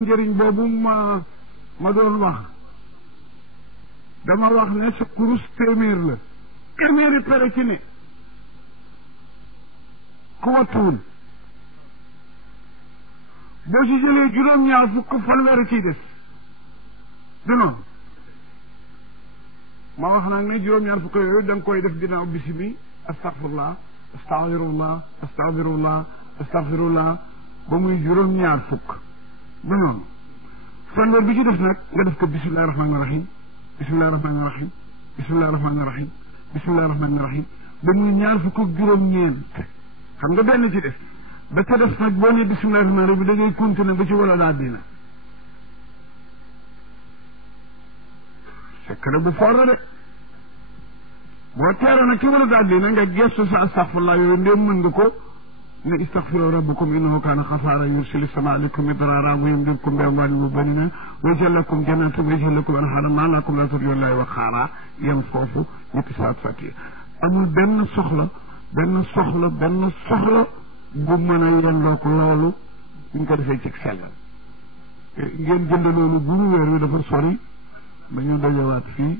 njëriñ boobu ma doon wax dama wax ne sa kurus téeméer la téeméeri pere ci ne ku wattuwul boo ci jëlee juróom-ñaar fukk fanweeri ciy des du noonu ma wax nag ne juróom-ñaar fukk yooyu da nga koy def ginnaaw bisimi astaghfirullah astaghfirullah astaghfirullah astaghfirullah ba muy juróom-ñaar fukk ba noonu fanweer bi ci def nag nga def ko bismillahi rahmaani rahim bismillahi rahmaani rahim bismillahi rahmaani rahim bismillahi rahmaani rahim ba muy ñaar fukk ak juróom-ñeent xam nga benn ci def ba ca def nag boo nee bismillahi rahmaani rahim bi da ngay continuer ba ci wala daa dina secret bu foor la de boo teeroo nag ci wala daa dina nga gestu sa astaghfirullah yooyu ndéem mën nga ko ne istaghfiru rabbakum innahu kana ghaffara yursilu samaa alaykum midrara wa yumdidkum bi amwalin wa banina wa yaj'al lakum jannatin wa yaj'al lakum anhara ma lakum la tarjuna lillahi waqaara yem foofu ñetti saat fatiha amul benn soxla bu mën a yendook loolu ñu ko defee ci sellal ngeen jënd loolu bu ñu weer wi dafa sori ba ñu dajawaat fii